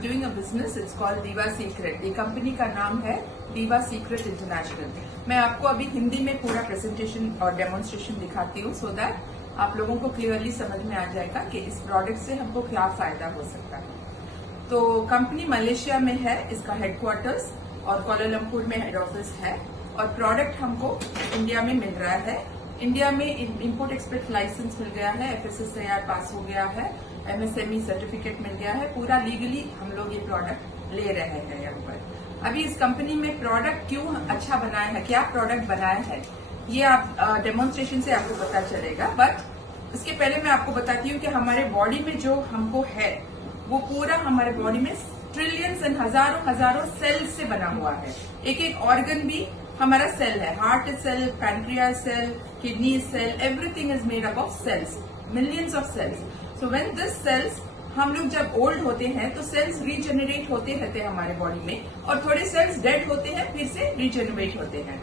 doing a business. It's called Diva Secret. ये company का नाम है Diva Secret International. मैं आपको अभी हिंदी में पूरा प्रेजेंटेशन और डेमोन्स्ट्रेशन दिखाती हूँ so that आप लोगों को क्लियरली समझ में आ जाएगा कि इस प्रोडक्ट से हमको क्या फायदा हो सकता है। तो कंपनी मलेशिया में है, इसका हेडक्वार्टर्स और कोलालमपुर में हेड ऑफिस है और प्रोडक्ट हमको इंडिया में मिल रहा है। इंडिया में इंपोर्ट एक्सपोर्ट लाइसेंस मिल गया है, FSSAI पास हो गया है, MSME सर्टिफिकेट मिल गया है, पूरा लीगली हम लोग ये प्रोडक्ट ले रहे हैं यहाँ पर। अभी इस कंपनी में प्रोडक्ट क्यों अच्छा बनाया है, क्या प्रोडक्ट बनाया है, ये आप डेमोन्स्ट्रेशन से आपको पता चलेगा। बट इसके पहले मैं आपको बताती हूँ कि हमारे बॉडी में जो हमको है वो पूरा हमारे बॉडी में ट्रिलियंस एंड हजारों सेल्स से बना हुआ है। एक एक ऑर्गन भी हमारा सेल है, heart cell, pancreas cell, kidney cell, everything is made up of cells, millions of cells. So when this cells, हम लोग जब ओल्ड होते हैं तो सेल्स रीजेनरेट होते रहते हैं हमारे बॉडी में और थोड़े सेल्स डेड होते हैं फिर से रीजेनरेट होते हैं।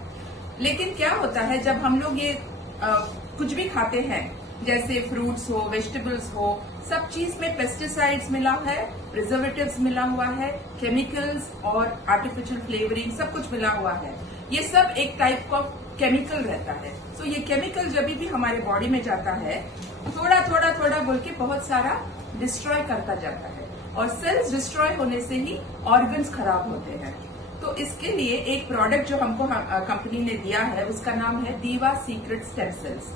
लेकिन क्या होता है जब हम लोग ये कुछ भी खाते हैं, जैसे फ्रूट्स हो, वेजिटेबल्स हो, सब चीज में पेस्टिसाइड्स मिला है, प्रिजर्वेटिव्स मिला हुआ है, केमिकल्स और आर्टिफिशियल फ्लेवरिंग सब कुछ मिला हुआ है। ये सब एक टाइप का केमिकल रहता है। सो ये केमिकल जब भी हमारे बॉडी में जाता है थोड़ा बोल के बहुत सारा डिस्ट्रॉय करता जाता है और सेल्स डिस्ट्रॉय होने से ही ऑर्गन्स खराब होते हैं। तो इसके लिए एक प्रोडक्ट जो हमको कंपनी ने दिया है उसका नाम है दीवा सीक्रेट स्टेम सेल्स।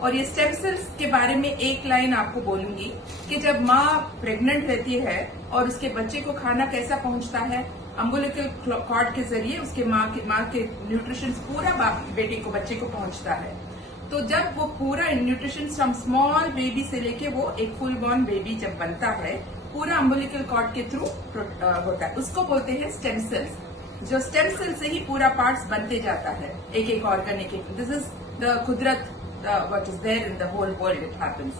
और ये स्टेम सेल्स के बारे में एक लाइन आपको बोलूंगी कि जब माँ प्रेग्नेंट रहती है और उसके बच्चे को खाना कैसा पहुंचता है, अम्बिलिकल कॉर्ड के जरिए उसके माँ के न्यूट्रिशन पूरा बेटे को, बच्चे को पहुंचता है। तो जब वो पूरा न्यूट्रिशन फ्रॉम स्मॉल बेबी से लेके वो एक फुल बॉर्न बेबी जब बनता है, पूरा अम्बिलिकल कॉर्ड के थ्रू होता है, उसको बोलते हैं स्टेम सेल्स। जो स्टेम सेल से ही पूरा पार्ट्स बनते जाता है, एक एक ऑर्गन, एक एक। दिस इज द कुदरत, what is there in the whole world, it happens.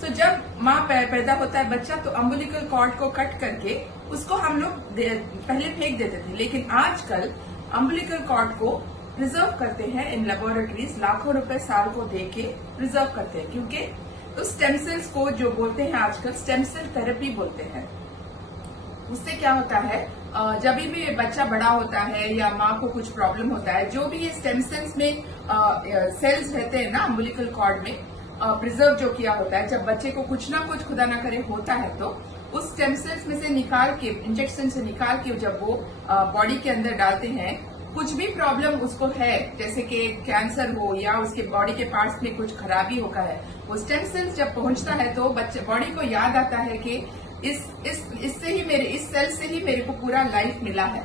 So जब माँ पैदा होता है बच्चा, तो अम्बिलिकल कॉर्ड को कट करके उसको हम लोग पहले फेंक देते थे, लेकिन आजकल अम्बिलिकल कॉर्ड को प्रिजर्व करते हैं इन लेबोरेटरीज, लाखों रुपए साल को दे के प्रिजर्व करते हैं, क्योंकि उस स्टेम सेल्स को जो बोलते हैं आजकल स्टेम सेल थेरेपी बोलते हैं। उससे क्या होता है, जब भी बच्चा बड़ा होता है या माँ को कुछ प्रॉब्लम होता है, जो भी ये स्टेम सेल्स में सेल्स रहते हैं ना अम्बिलिकल कॉर्ड में, प्रिजर्व जो किया होता है, जब बच्चे को कुछ ना कुछ खुदा ना करे होता है तो उस स्टेम सेल्स में से निकाल के, इंजेक्शन से निकाल के जब वो बॉडी के अंदर डालते हैं, कुछ भी प्रॉब्लम उसको है, जैसे कि कैंसर हो या उसके बॉडी के पार्ट्स में कुछ खराबी होगा है, वो स्टेम सेल्स जब पहुंचता है तो बच्चे बॉडी को याद आता है कि इस सेल से ही मेरे को पूरा लाइफ मिला है,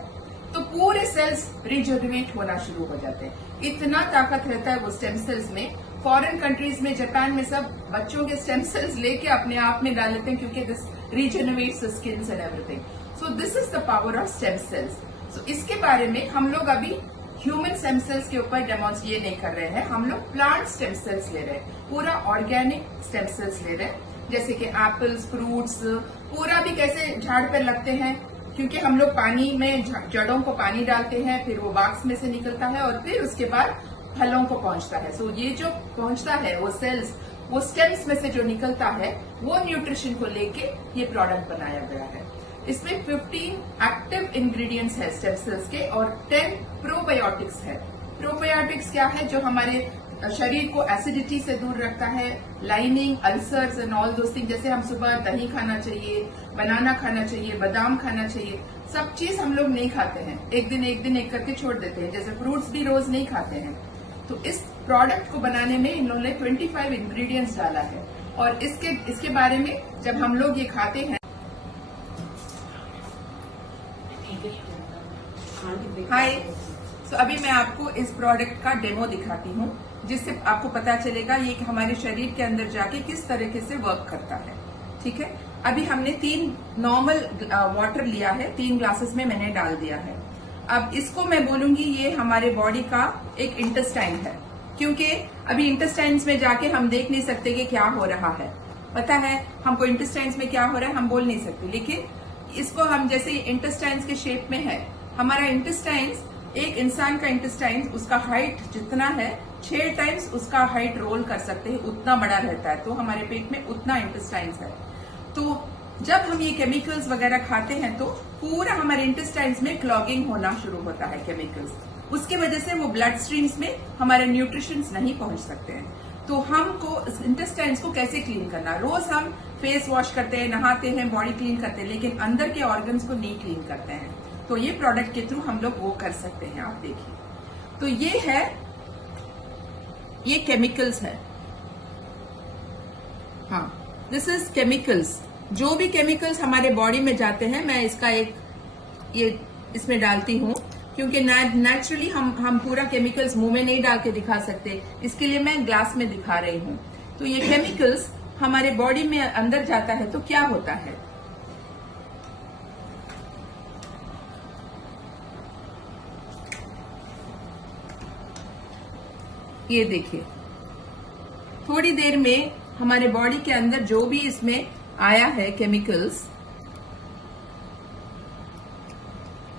तो पूरे सेल्स रिजेनरेट होना शुरू हो जाते हैं। इतना ताकत रहता है वो स्टेम सेल्स में। फॉरेन कंट्रीज में, जापान में सब बच्चों के स्टेम सेल्स लेके अपने आप में डाल लेते हैं, क्योंकि this regenerates the skins and everything. So this is the power of stem cells. So इसके बारे में हम लोग अभी ह्यूमन स्टेम सेल्स के ऊपर डेमोन्स्ट्रेट नहीं कर रहे हैं, हम लोग प्लांट स्टेम सेल्स ले रहे हैं, पूरा ऑर्गेनिक स्टेम सेल्स ले रहे हैं, जैसे कि एप्पल्स, फ्रूट्स, पूरा भी कैसे झाड़ पर लगते हैं, क्योंकि हम लोग पानी में जड़ों को पानी डालते हैं, फिर वो बाक्स में से निकलता है और फिर उसके बाद फलों को पहुंचता है। सो ये जो पहुंचता है वो सेल्स, वो स्टेम्स में से जो निकलता है, वो न्यूट्रिशन को लेके ये प्रोडक्ट बनाया गया है। इसमें 15 एक्टिव इंग्रेडिएंट्स है स्टेम सेल्स के और 10 प्रोबायोटिक्स है। प्रोबायोटिक्स क्या है, जो हमारे शरीर को एसिडिटी से दूर रखता है, lining, ulcers and all those thing. जैसे हम सुबह दही खाना चाहिए, बनाना खाना चाहिए, बादाम खाना चाहिए, सब चीज हम लोग नहीं खाते हैं, एक दिन एक करके छोड़ देते हैं, जैसे फ्रूट्स भी रोज नहीं खाते हैं। तो इस प्रोडक्ट को बनाने में इन्होंने 25 इंग्रेडिएंट्स डाला है और इसके बारे में जब हम लोग ये खाते हैं। हाय, सो अभी मैं आपको इस प्रोडक्ट का डेमो दिखाती हूँ, जिससे आपको पता चलेगा ये हमारे शरीर के अंदर जाके किस तरीके से वर्क करता है। ठीक है, अभी हमने 3 नॉर्मल वाटर लिया है, 3 ग्लासेस में मैंने डाल दिया है। अब इसको मैं बोलूंगी ये हमारे बॉडी का एक इंटेस्टाइन है, क्योंकि अभी इंटेस्टाइन्स में जाके हम देख नहीं सकते कि क्या हो रहा है। पता है हमको इंटेस्टाइन्स में क्या हो रहा है, हम बोल नहीं सकते, लेकिन इसको हम जैसे इंटेस्टाइन्स के शेप में है, हमारा इंटेस्टाइन्स, एक इंसान का इंटेस्टाइन्स, उसका हाइट जितना है 6 टाइम्स उसका हाइट रोल कर सकते हैं, उतना बड़ा रहता है, तो हमारे पेट में उतना इंटेस्टाइन्स है। तो जब हम ये केमिकल्स वगैरह खाते हैं तो पूरा हमारे इंटेस्टाइन्स में क्लॉगिंग होना शुरू होता है केमिकल्स, उसके वजह से वो ब्लड स्ट्रीम्स में हमारे न्यूट्रिशंस नहीं पहुंच सकते हैं। तो हमको इंटेस्टाइन्स को कैसे क्लीन करना, रोज हम फेस वॉश करते हैं, नहाते हैं, बॉडी क्लीन करते हैं, लेकिन अंदर के ऑर्गन्स को नहीं क्लीन करते हैं। तो ये प्रोडक्ट के थ्रू हम लोग वो कर सकते हैं। आप देखिए, तो ये है, ये केमिकल्स है। हाँ, दिस इज केमिकल्स। जो भी केमिकल्स हमारे बॉडी में जाते हैं, मैं इसका एक ये इसमें डालती हूँ, क्योंकि नेचुरली हम पूरा केमिकल्स मुंह में नहीं डाल के दिखा सकते, इसके लिए मैं ग्लास में दिखा रही हूँ। तो ये केमिकल्स हमारे बॉडी में अंदर जाता है तो क्या होता है, ये देखिए, थोड़ी देर में हमारे बॉडी के अंदर जो भी इसमें आया है केमिकल्स,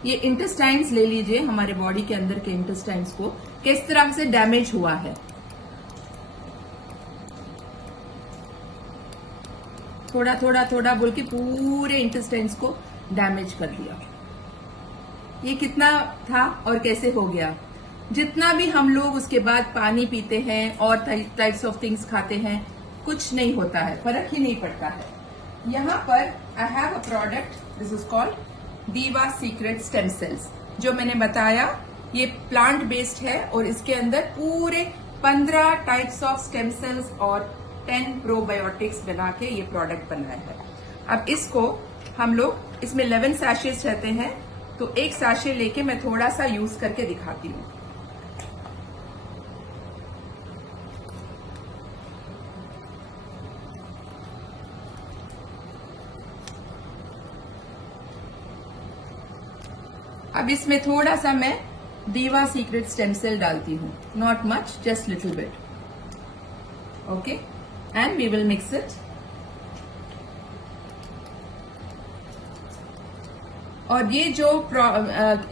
ये इंटेस्टाइन्स ले लीजिए, हमारे बॉडी के अंदर के इंटेस्टाइन्स को किस तरह से डैमेज हुआ है। थोड़ा थोड़ा थोड़ा बोल के पूरे इंटेस्टाइन्स को डैमेज कर दिया। ये कितना था और कैसे हो गया। जितना भी हम लोग उसके बाद पानी पीते हैं और टाइप्स ऑफ थिंग्स खाते हैं, कुछ नहीं होता है, फर्क ही नहीं पड़ता है। यहाँ पर I have a product, this is called दीवा सीक्रेट स्टेम सेल्स। जो मैंने बताया ये प्लांट बेस्ड है और इसके अंदर पूरे 15 टाइप्स ऑफ स्टेम सेल्स और 10 प्रोबायोटिक्स बना के ये प्रोडक्ट बनाया है। अब इसको हम लोग, इसमें 11 सैशेस रहते हैं, तो एक सैशे लेके मैं थोड़ा सा यूज करके दिखाती हूँ। अब इसमें थोड़ा सा मैं दीवा सीक्रेट स्टेम सेल डालती हूँ, not much, just little bit, okay, and we will mix it. और ये जो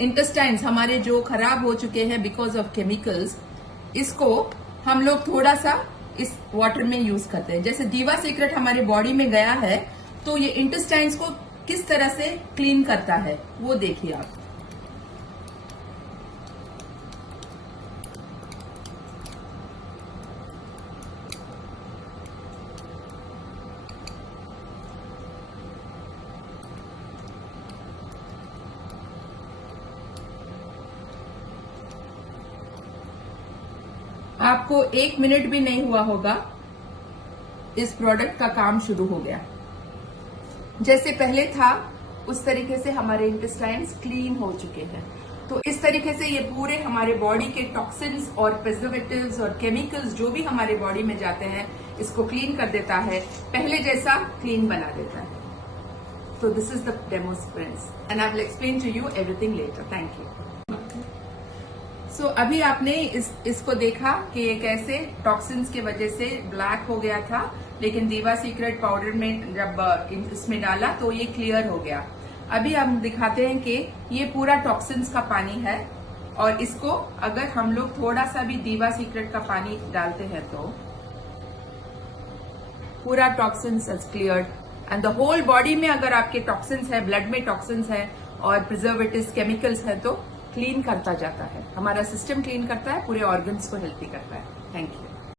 इंटेस्टाइन्स हमारे जो खराब हो चुके हैं बिकॉज ऑफ केमिकल्स, इसको हम लोग थोड़ा सा इस वाटर में यूज करते हैं। जैसे दीवा सीक्रेट हमारे बॉडी में गया है तो ये इंटेस्टाइन्स को किस तरह से क्लीन करता है वो देखिए आप। आपको 1 मिनट भी नहीं हुआ होगा, इस प्रोडक्ट का काम शुरू हो गया। जैसे पहले था उस तरीके से हमारे इंटेस्टाइन्स क्लीन हो चुके हैं। तो इस तरीके से ये पूरे हमारे बॉडी के टॉक्सिन्स और प्रिजर्वेटिव्स और केमिकल्स जो भी हमारे बॉडी में जाते हैं, इसको क्लीन कर देता है, पहले जैसा क्लीन बना देता है। So this is the demo friends and I will explain to you everything later. Thank you. So अभी आपने इसको देखा कि ये कैसे टॉक्सिन्स की वजह से ब्लैक हो गया था, लेकिन दीवा सीक्रेट पाउडर में जब इसमें डाला तो ये क्लियर हो गया। अभी हम दिखाते हैं कि ये पूरा टॉक्सिन्स का पानी है और इसको अगर हम लोग थोड़ा सा भी दीवा सीक्रेट का पानी डालते हैं तो पूरा toxins is cleared and the whole body में अगर आपके टॉक्सिन्स है, ब्लड में टॉक्सिन्स है और प्रिजर्वेटिव्स केमिकल्स है तो क्लीन करता जाता है। हमारा सिस्टम क्लीन करता है, पूरे ऑर्गन्स को हेल्थी करता है। Thank you.